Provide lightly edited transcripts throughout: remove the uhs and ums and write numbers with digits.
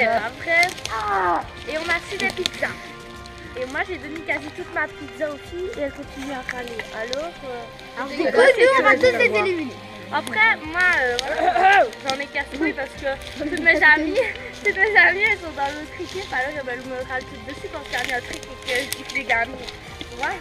c'est pas vrai. Et on a reçu des pizzas. Et moi j'ai donné quasi toute ma pizza aux filles et elles continuent à râler. Alors du coup, nous on va tous les éliminer. Après, moi, j'en ai casse-couille parce que toutes mes amies, elles sont dans l'autre équipe, alors elles me râlent toutes dessus quand il y a un truc et que je dis que les gamins. Tu vois?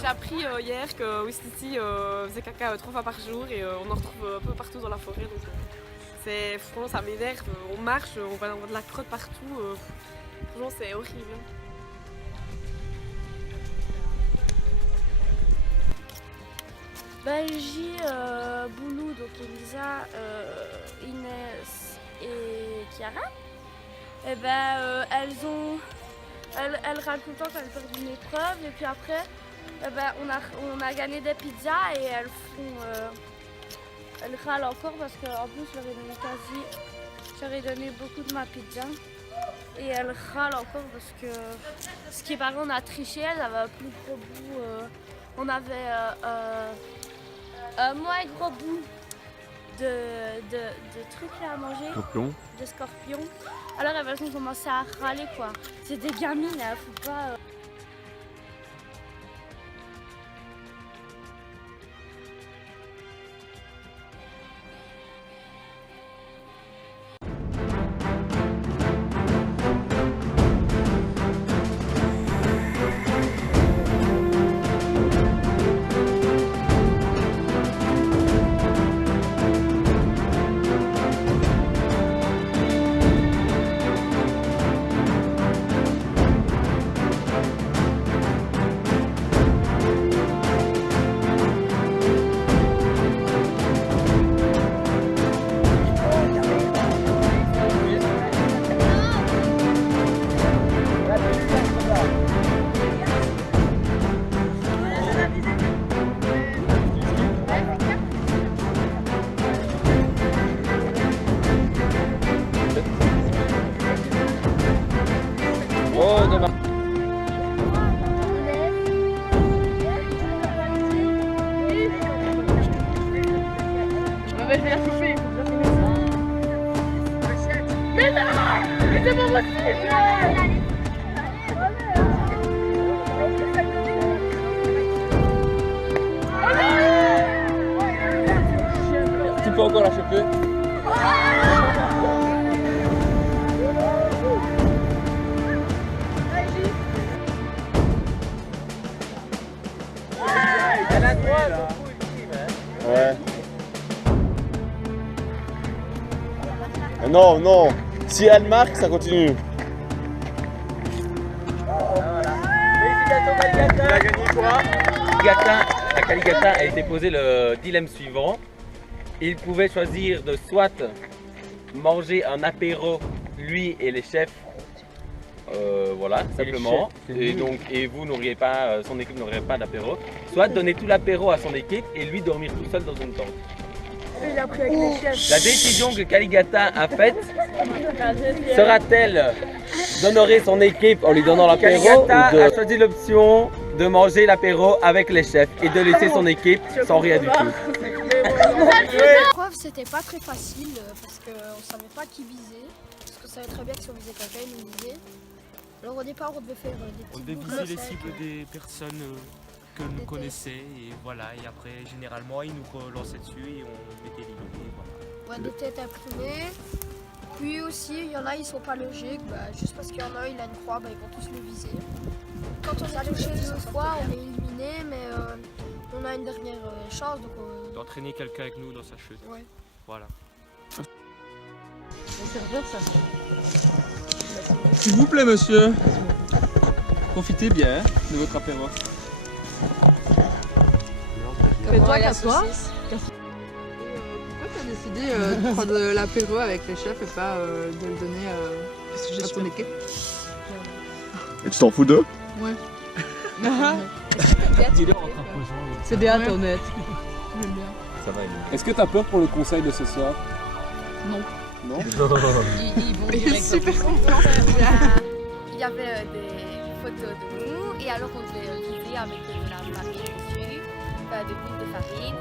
J'ai appris hier que Ouistiti faisait caca 3 fois par jour et on en retrouve un peu partout dans la forêt. Donc, franchement, ça m'énerve. On marche, on voit de la crotte partout. Franchement, c'est horrible. Belgie, Boulou, donc Elisa, Inès et Chiara, et ben elles râlent tout le temps quand elles perdent une épreuve et puis après on a gagné des pizzas et elles râlent encore parce qu'en plus je leur ai donné beaucoup de ma pizza et elles râlent encore parce que ce qui est pareil, on a triché, elles avaient un plus gros bout, on avait un moins gros bout de trucs là à manger, de scorpions. Alors elles ont commencé à râler quoi. C'est des gamines, hein, faut pas... Je vais la souffler, il faut que je Mais non! Mais c'est pas possible! Tu peux encore la choper? Elle a droit, ouais. Non, non. Si elle marque, ça continue. Il a gagné quoi? À Caligata a été posé le dilemme suivant. Il pouvait choisir de soit manger un apéro, lui et les chefs, voilà, simplement. Et vous n'auriez pas, son équipe n'aurait pas d'apéro. Soit donner tout l'apéro à son équipe et lui dormir tout seul dans une tente. Il a pris avec les chefs. La décision que Caligata a faite sera-t-elle d'honorer son équipe en lui donnant l'apéro? Caligata a choisi l'option de manger l'apéro avec les chefs et de laisser son équipe sans rien du tout. L'épreuve c'était pas très facile parce qu'on savait pas qui viser, parce qu'on savait très bien que si on faisait caca, ils nous visaient. Alors au départ on devait faire des petits On devait viser les cibles des personnes que nous connaissions et voilà, et après généralement ils nous relançaient dessus et on était éliminés. Voilà. Ouais, des têtes imprimées. Puis aussi il y en a ils sont pas logiques, juste parce qu'il y en a il a une croix, ils vont tous le viser. Quand on est touché 2 fois on est éliminé mais on a une dernière chance donc D'entraîner quelqu'un avec nous dans sa chute. Ouais. Voilà. S'il vous plaît, monsieur. Profitez bien de votre apéro. Fais-toi, casse-toi. Pourquoi tu as décidé de prendre l'apéro avec les chefs et pas de le donner à ton équipe? Et tu t'en fous d'eux? Ouais. C'est bien, t'es honnête. J'aime bien. Est-ce que tu as peur pour le conseil de ce soir? Non. Non. Il est super content. Il y avait des photos de nous et alors on devait viser avec de la farine dessus, des boules de farine.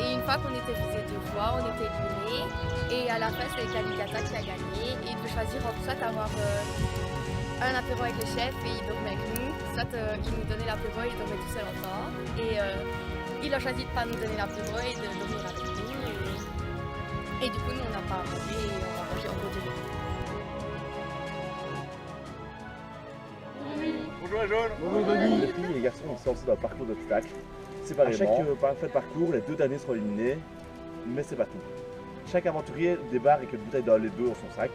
Et une fois qu'on était visé 2 fois, on était éliminés. Et à la fin, c'est Kaligata qui a gagné. Et il devait choisir entre soit avoir un apéro avec le chef et il dormait avec nous, soit il nous donnait l'apéro et il dormait tout seul encore. Et il a choisi de ne pas nous donner l'apéro et de dormir avec nous. Et du coup, nous, on n'a pas mangé et on va manger en gros de l'eau. Bonjour les jaunes. Bonjour les filles et les garçons, ils sont lancés dans le parcours d'obstacles. À chaque fin de parcours, les 2 derniers seront éliminés, mais c'est pas tout. Chaque aventurier débarque avec une bouteille d'eau les 2 dans son sac,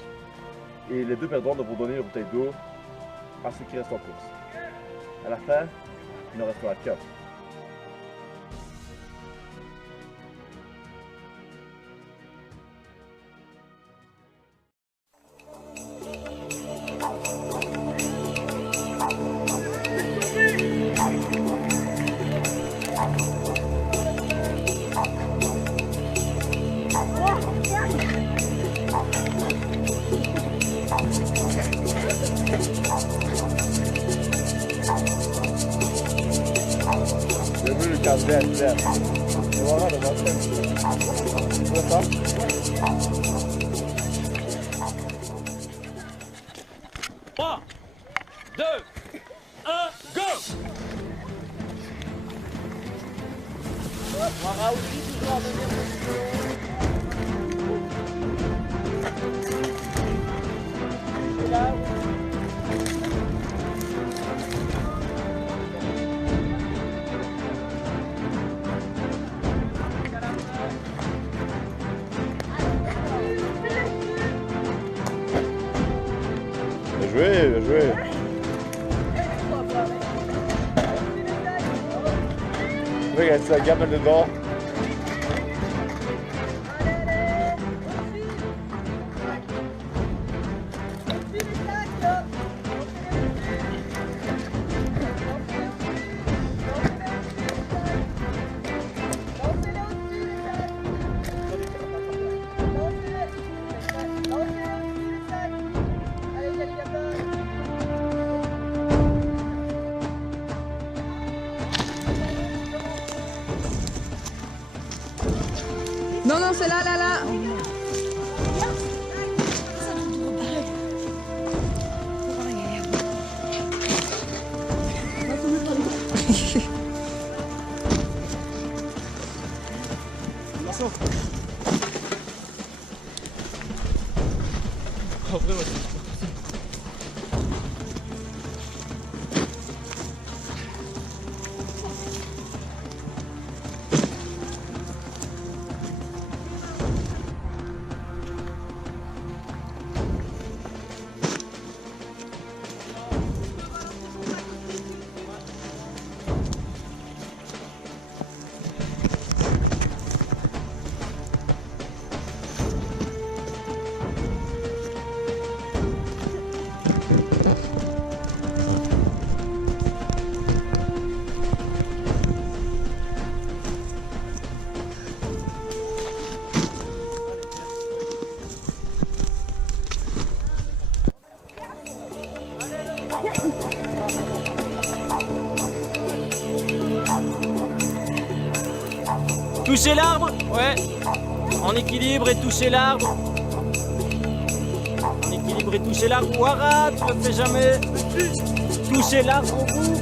et les 2 perdants devront donner une bouteille d'eau à ceux qui restent en course. À la fin, il n'en restera qu'un. Bien vu Lucas, bien. Voilà, le matin. Tu vois ça? 3, 2, 1, go! Voilà aussi toujours en deuxième position. Et là, Bien joué. Regarde ça, gamme dedans. Non, c'est là. Touchez l'arbre, ouais. En équilibre et touchez l'arbre. En équilibre et touchez l'arbre. Ouara, tu le fais jamais. Touchez l'arbre au bout.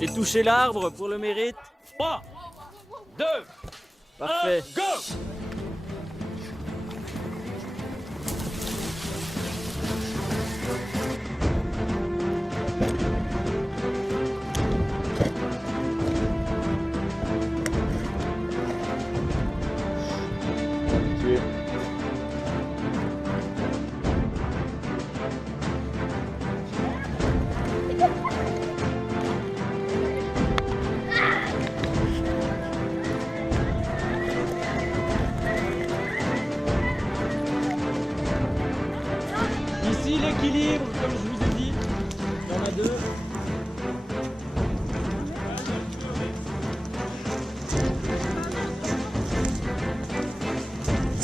Et touchez l'arbre pour le mérite. 3, 2, parfait. 1, go!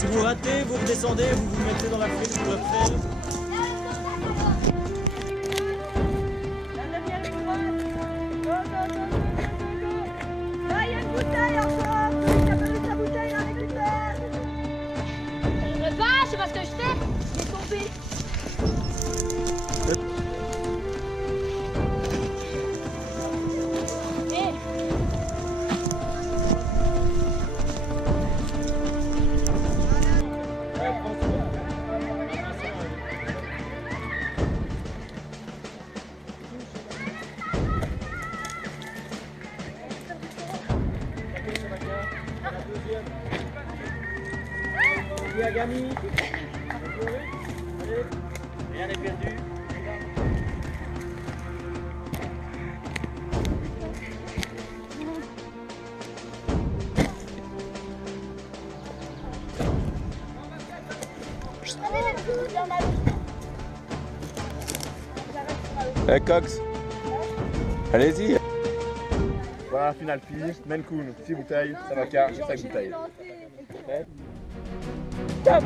Si vous ratez, vous redescendez, vous vous mettez dans la file pour le faire. C'est parce que je fais, j'ai tombé. Yagami. Allez, rien n'est perdu. Hey Cox, allez-y. Voilà, finale fille, Maine Coon, 6 bouteilles, Samaka, 5 bouteilles. Stop.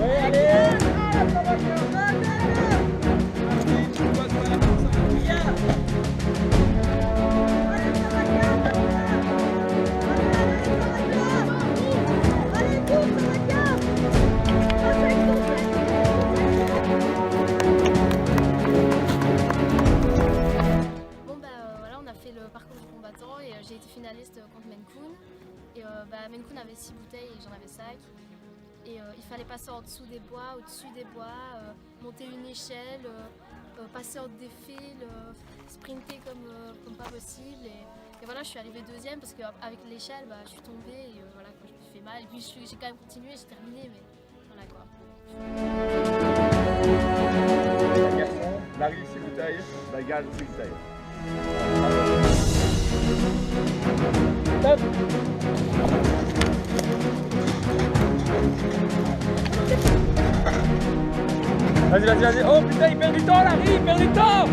Ouais, allez. J'ai été finaliste contre Maine Coon et Maine Coon avait 6 bouteilles et j'en avais 5 et il fallait passer en dessous des bois, au-dessus des bois, monter une échelle, passer entre des fils, sprinter comme pas possible et voilà, je suis arrivée deuxième parce qu'avec l'échelle je suis tombée et voilà, je me suis fait mal et puis j'ai quand même continué, j'ai terminé mais voilà quoi. Garçon, Larry 6 bouteilles, Bagal 6 bouteilles. Stop. Vas-y, vas-y, vas-y. Oh putain, il perd du temps, Larry, il perd du temps.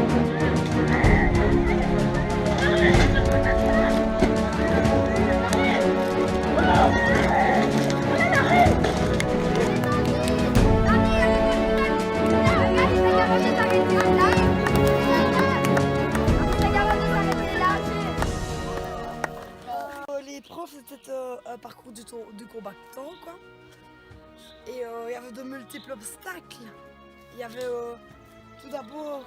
L'épreuve c'était un parcours du combattant quoi. Et il y avait de multiples obstacles. Il y avait tout d'abord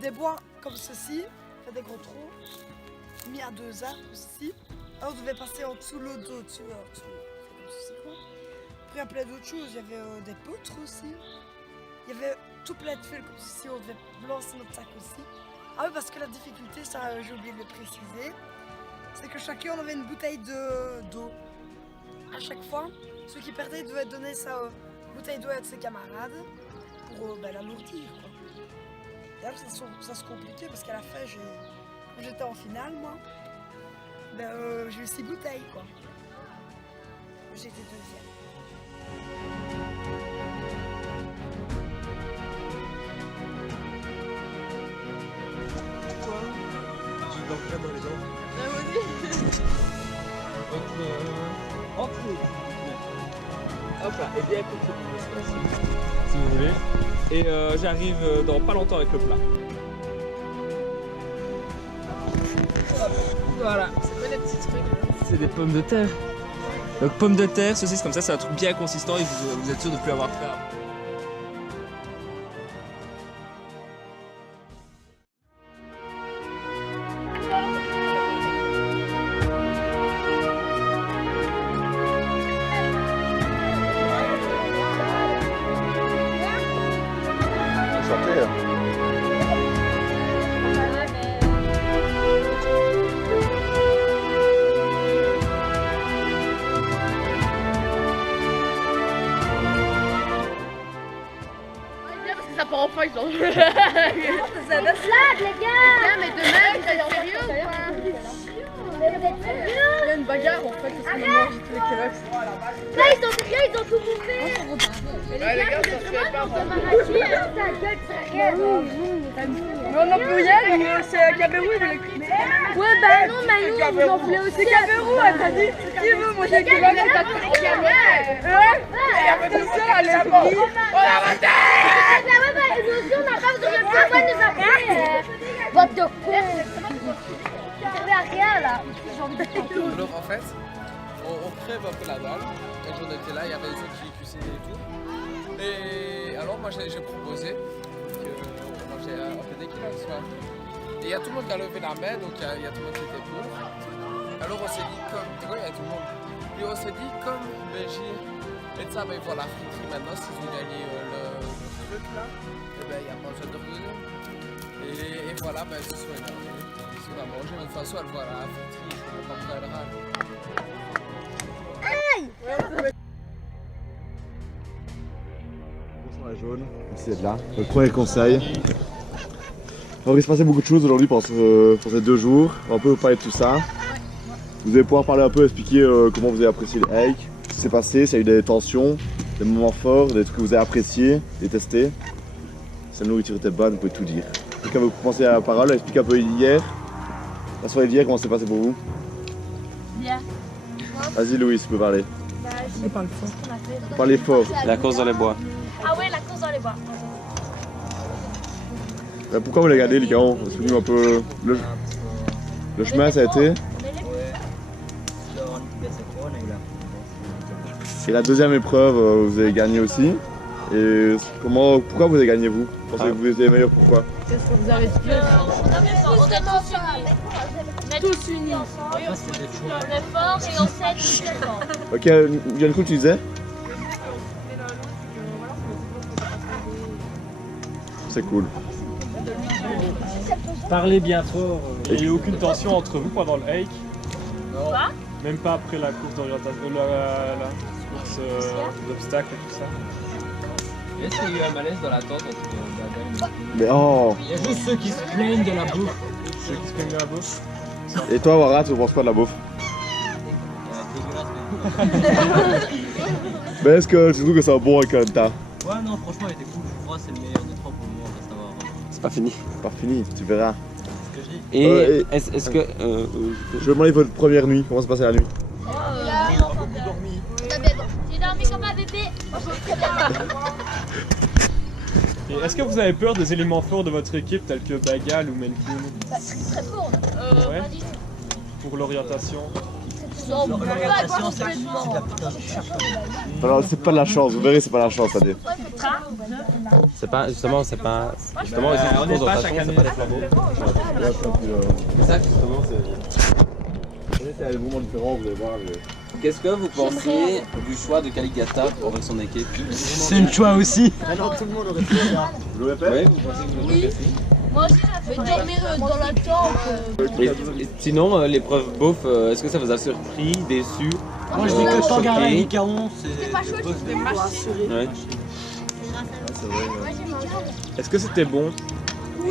des bois comme ceci, des gros trous, mis à 2 arbres aussi. Alors on devait passer en dessous l'eau dessus, comme ceci quoi. Après il y a plein d'autres choses, il y avait des poutres aussi. Il y avait tout plein de fils comme ceci, on devait lancer notre sac aussi. Ah oui, parce que la difficulté, ça j'ai oublié de le préciser, c'est que chacun on avait une bouteille d'eau. À chaque fois, ceux qui perdaient devaient donner sa bouteille d'eau à ses camarades pour l'alourdir. Et là, ça se compliquait parce qu'à la fin, quand j'étais en finale, moi, j'ai eu 6 bouteilles. Quoi. J'étais deuxième. Quoi? Tu dormiras dans les dents. Ah, vas-y. Entre hop là, et bien contre si vous voulez. Et j'arrive dans pas longtemps avec le plat. Voilà. C'est quoi les petits trucs? C'est des pommes de terre. Donc pommes de terre, saucisse comme ça, c'est un truc bien consistant et vous êtes sûr de ne plus avoir faim. Ça part en fight, genre. C'est la blague, les gars! Mais demain, vous êtes sérieux ou quoi? Il y a une bagarre en fait, parce qu'on a mangé tous les Kellogg's. Là, ils ont tout bouffé! Mais les gars, vous êtes vraiment pour se maracher Mais on n'en peut rien, c'est Cabérou, il veut le cuire. Ouais, bah non, Manu, vous en voulez aussi. C'est Cabérou, elle t'a dit, qui veut manger que l'homme, elle t'a dit. Ouais, elle avait tout ça, elle est bon. On a raté. Bah ouais, bah nous aussi, on n'a pas besoin de le faire, nous appeler. Botte de con. Ça servait à rien, là. Alors en fait, on crève un peu la dalle. Quand on était là, il y avait des gens qui cuisinaient et tout. Et alors moi j'ai proposé qu'on mangeait un peu d'équilibre ce soir. Et il y a tout le monde qui a levé la main, donc il y a tout le monde qui était pour. Alors on s'est dit comme... Oui, il y a tout le monde. Puis on s'est dit comme Belgique et ça, ben voilà, friterie maintenant, si vous gagnez le truc là, et ben il n'y a pas besoin de redonner. Et voilà, ben ce soir énervé. Si on a mangé, de toute façon elle voit la friterie, je ne sais pas pourquoi elle râle. La jaune, merci d'être là. Notre premier conseil. Alors, il va se passer beaucoup de choses aujourd'hui pour ces 2 jours. On va un peu vous parler de tout ça. Vous allez pouvoir parler un peu, expliquer comment vous avez apprécié les hikes, ce qui s'est passé, s'il y a eu des tensions, des moments forts, des trucs que vous avez appréciés, détestés. Si la nourriture était bonne, vous pouvez tout dire. Quelqu'un veut penser à la parole, expliquer un peu hier. La soirée d'hier, comment c'est passé pour vous? Bien. Vas-y Louis, tu peux parler. Bah, je parle fort. Parlez fort. La course dans les bois. Ah ouais, la course dans les bois. Pourquoi vous l'avez regardé les gars? Expliquez-nous un peu le chemin ça a été. Et la deuxième épreuve, vous avez gagné aussi. Et pourquoi vous avez gagné vous? Pensez que vous étiez meilleur, pourquoi? Qu'est-ce que vous avez fait? On est tous unis. On est forts et on s'aide mutuellement. Ok, Yann, tu disais? C'est cool. Parlez bien fort. Il n'y a eu aucune tension entre vous pendant le hike? Non. Même pas après la course d'orientation, la course d'obstacles et tout ça? Est-ce qu'il y a eu un malaise dans la tente entre Mais oh! Il y a juste ceux qui se plaignent de la bouffe. Ceux qui se plaignent de la bouffe? Et toi, Warat, tu penses quoi de la bouffe? Mais est-ce que tu trouves que c'est un bon hike quand même, t'as? Ouais, non, franchement, il était cool. Je crois que c'est le meilleur des 3 pour le moment, reste à voir. C'est pas fini. C'est pas fini, tu verras. C'est ce que je dis. Et est-ce que... Je vais demander votre première nuit, comment s'est passée la nuit? J'ai dormi comme un bébé. Et est-ce que vous avez peur des éléments forts de votre équipe tels que Bagal ou Melkin? Très fort. Ouais. Pour l'orientation? Non, L'orientation, c'est la putain de charte. Alors, c'est pas de la chance, vous verrez, c'est pas la chance, ça dit. C'est pas... Justement, c'est pas... Justement, on n'est pas chaque année. c'est pas les flambeaux. C'est ça, justement, c'est... C'est des moments différents, vous allez voir. Qu'est-ce que vous pensez du choix de Caligata avec son équipe? C'est une choix aussi. Alors, tout le monde aurait fait ça. Vous l'aurez fait? Oui, vous pensez que vous l'aurez fait? Moi aussi, j'ai fait dormir dans la tente. Et sinon, l'épreuve bouffe, est-ce que ça vous a surpris, déçu? Moi, je dis que Tangar à la choqué? Licaon, c'est... C'était pas chaud, c'était pas chaud. Ouais. Est-ce que c'était bon?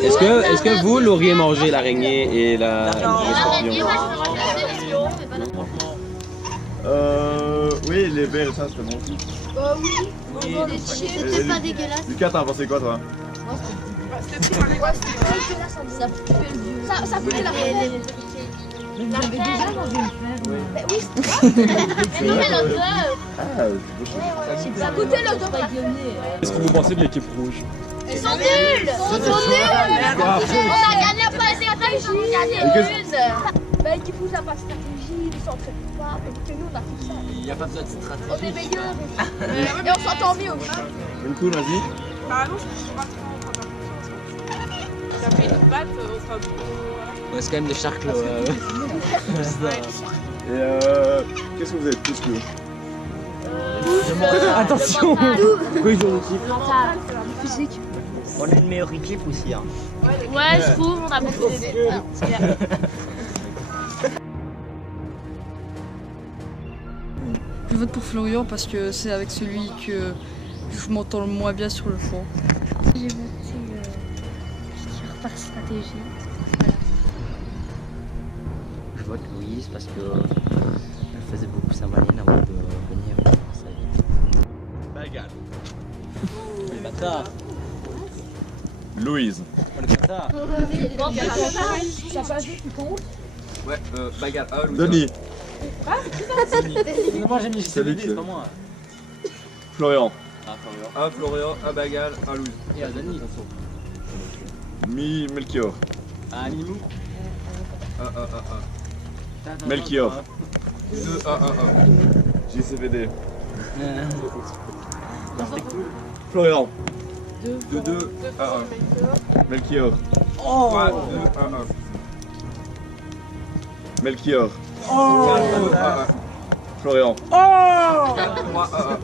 Est-ce que vous l'auriez mangé, l'araignée et la... L'araignée, moi, je mange mais pas Oui, les verres, ça serait bon aussi. oui. C'était pas dégueulasse. Lucas, t'en as pensé quoi toi? Ça puait la réalité. J'avais déjà mangé une frère. Mais oui, ça goûtait l'odeur. Qu'est-ce que vous pensez de l'équipe rouge? Ils sont nuls. On a gagné pas de stratégie. On a gagné une. Bah, l'équipe rouge n'a pas de stratégie, ils s'entraînent pas. Que nous, on a fait ça. Il n'y a pas besoin de stratégie. On est meilleurs. Et on s'entend mieux aussi. Une cool, vas-y. Bah non, je suis pas trop en train de après une batte, on sera plus... Ouais, c'est quand même des charcles. Et qu'est-ce que vous avez tous lu? Attention. Pourquoi ils ont l'équipe? Mental, physique. On a une meilleure équipe aussi. Hein. Ouais, je trouve, on a beaucoup d'idées. C'est bien. Je vote pour Florian parce que c'est avec celui que je m'entends le moins bien sur le fond. J'ai voté par stratégie. Je vote Louise parce que elle faisait beaucoup sa maline avant de venir à Marseille. Bagal. Les bâtards. Louise. Ça passe, tu comptes? Ouais, bagarre. Ah, Louise. Denis. Moi j'ai mis Salut, c'est pas moi. Florian. Un Florian, un Bagal, un Louise. Et à Dani. Melchior. Un Mimou. Melchior. 2, 1, 1, 1. JCVD. Florian. 2, 2, 1, 1. Melchior. 3, 2, 1, 1. Melchior. 4, 2, 1, 1. Florian. 4, 3, 1, 1.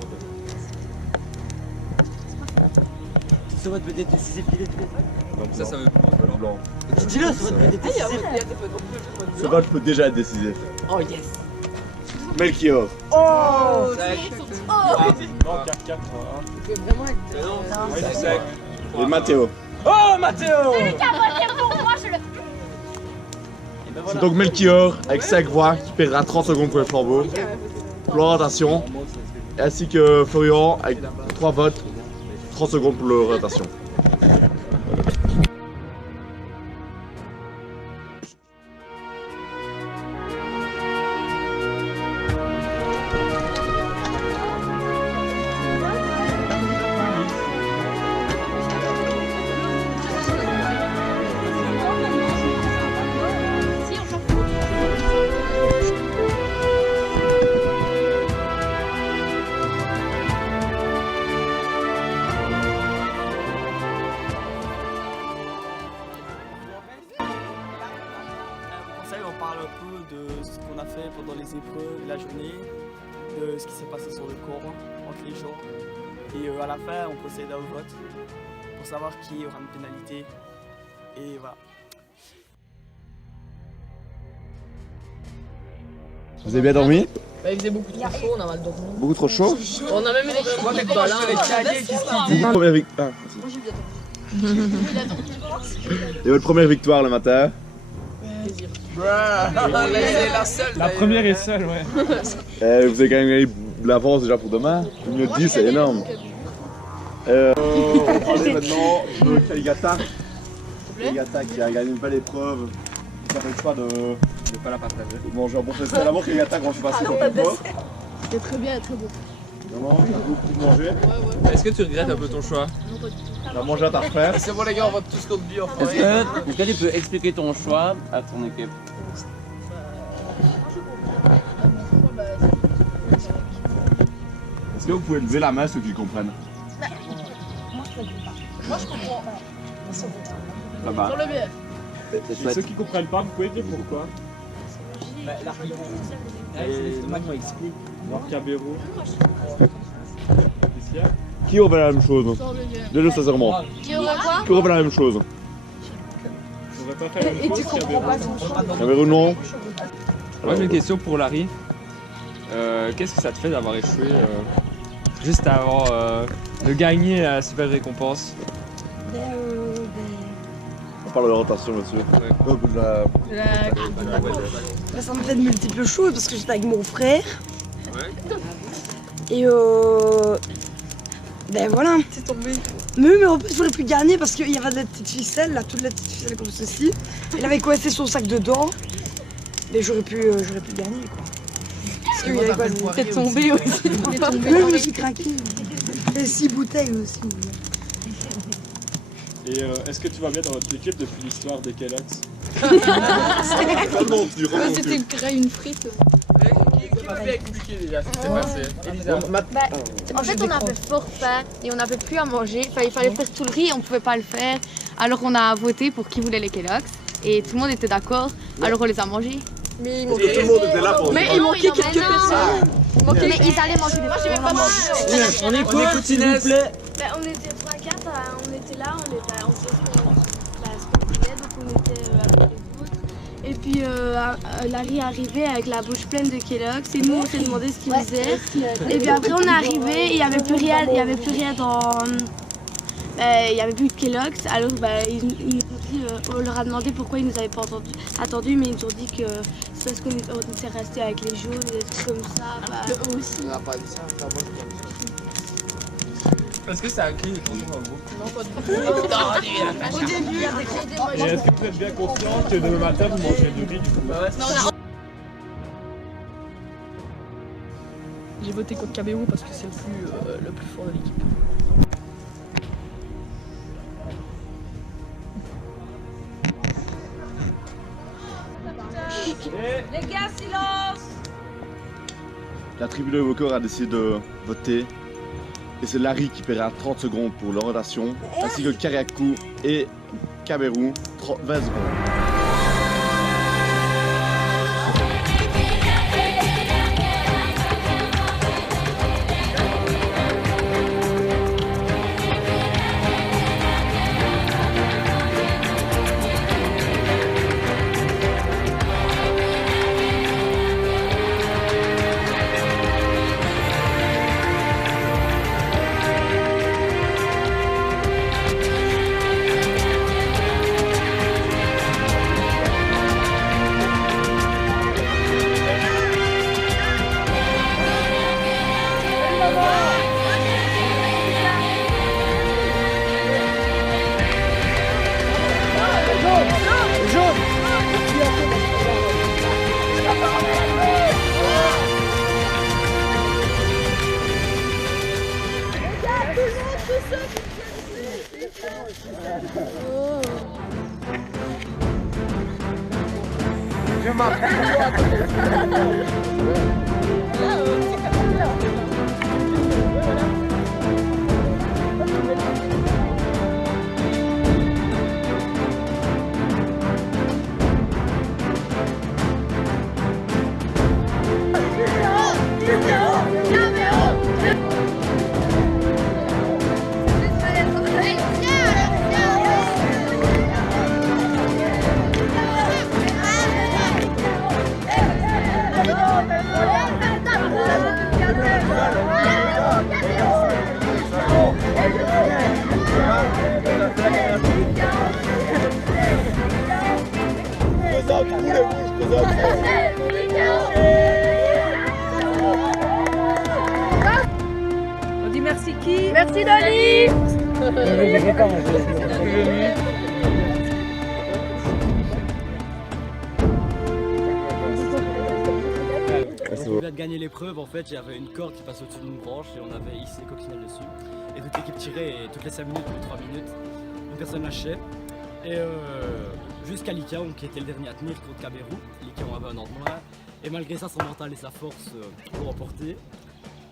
Ça va te peut-être décisif qu'il est Ça veut plus blanc. Dis-le, ça va te peut-être décisif. Ce vote peut déjà être décisif. Oh yes. Melchior. Oh Sec. Non, 4, 4, 1. Vraiment être. Oui, c'est sec. Et Mathéo. Oh Mathéo. Celui qui a voté pour moi, je le. C'est donc Melchior avec 5 voix qui perdra 30 secondes pour le flambeau. Pour l'orientation. Ainsi que Florian avec 3 votes, 30 secondes pour l'orientation. On parle un peu de ce qu'on a fait pendant les épreuves, la journée, de ce qui s'est passé sur le camp entre les gens. Et à la fin, on procède au vote pour savoir qui aura une pénalité. Et voilà. Vous avez bien dormi? Bah, il faisait beaucoup trop chaud, on a mal dormi. Beaucoup trop chaud? On a même eu les cahiers de balin. Première victoire. Moi j'ai bien dormi. Et votre première victoire le matin? La première et seule, ouais. Vous avez quand même gagné de l'avance déjà pour demain. Une minute 10, c'est énorme. On va parler maintenant de Caligata. Caligata qui a gagné une belle épreuve. Qui n'arrête pas de pas la partager. Manger un bon festin. D'abord Caligata, comment tu passes ton repas? C'était très bien, très beau. Vraiment, t'as beaucoup mangé. Est-ce que tu regrettes un peu ton choix? Non, pas du tout. T'as mangé à ta frère. C'est bon les gars, on vote tous contre bio. Est-ce que tu peux expliquer ton choix à ton équipe? Est-ce que vous pouvez lever la main ceux qui comprennent? Moi je comprends. Là-bas. Sur le BF. Et ceux qui comprennent pas, vous pouvez dire pourquoi? L'argument explique. Voir Cabero. Qui aurait la même chose? Dis-le sincèrement. Qui aurait quoi? Qui aurait la même chose? J'aurais pas fait la même Et tu chose comprends pas Cabero. ton choix? Cabero non. Moi j'ai une question pour Larry. Qu'est-ce que ça te fait d'avoir échoué juste avant de gagner la super récompense? On parle de l'orientation, monsieur. Donc, Ça me fait de multiples choses parce que j'étais avec mon frère. Et ben voilà. C'est tombé. Mais en plus, j'aurais pu gagner parce qu'il y avait des petites ficelles, là, toutes les petites ficelles comme ceci. Il avait coincé son sac dedans. Mais j'aurais pu gagner quoi. Parce qu'il y avait quoi? T'es tombé aussi. Même je me suis craqué. Et 6 bouteilles aussi. Et est-ce que tu vas bien dans votre équipe depuis l'histoire de Kellogg's? C'était une frite. Qui m'a bien expliqué déjà ce qui s'est passé? Elisa. En fait, on avait fort faim et on n'avait plus à manger. Enfin, il fallait faire tout le riz et on ne pouvait pas le faire. Alors on a voté pour qui voulait les Kellogg's et tout le monde était d'accord. Alors on les a mangés. Mais il Parce que tout le monde était là pour Mais il manquait quelques personnes. Mais ils allaient manger. Moi, je vais pas manger. On écoute s'il vous plaît. Ben, on était 3-4, on était là, on faisait ce qu'on voulait, donc on était avec les autres. Et puis Larry est arrivé avec la bouche pleine de Kellogg's et nous on s'est demandé ce qu'il faisait. Et puis après on est arrivé, il n'y avait plus rien dans... il n'y avait plus de Kellogg's, alors ils nous ont dit, on leur a demandé pourquoi ils nous avaient pas attendu, mais ils nous ont dit que c'est parce qu'on était resté avec les jaunes et des trucs comme ça. Eux aussi. On n'a pas dit ça, Est-ce que ça a créé des tensions dans le groupe? Non, pas du Au début, il y a des Et est-ce que vous êtes bien conscient que demain matin vous mangerez du riz du coup? J'ai voté contre Kabérou parce que c'est le plus fort de l'équipe. Les gars, silence! La tribu de Vaucoeur a décidé de voter. Et c'est Larry qui paiera 30 secondes pour l'orientation, ainsi que Kariakou et Kabérou, 20 secondes. Je On dit merci qui? Merci Dani. On vient de gagner l'épreuve, en fait, il y avait une corde qui passait au-dessus d'une branche et on avait hissé les coccinelles dessus. Et toute l'équipe tirait et toutes les 5 minutes, toutes les 3 minutes, une personne lâchait. Et jusqu'à Likaon qui était le dernier à tenir contre Kabérou. Likaon avait un ordre moins. Et malgré ça, son mental et sa force l'ont remporté.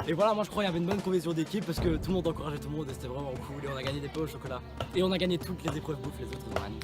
Et voilà, moi je crois qu'il y avait une bonne cohésion d'équipe parce que tout le monde encourageait tout le monde et c'était vraiment cool. Et on a gagné des pots au chocolat. Et on a gagné toutes les épreuves bouffe, les autres ils ont gagné.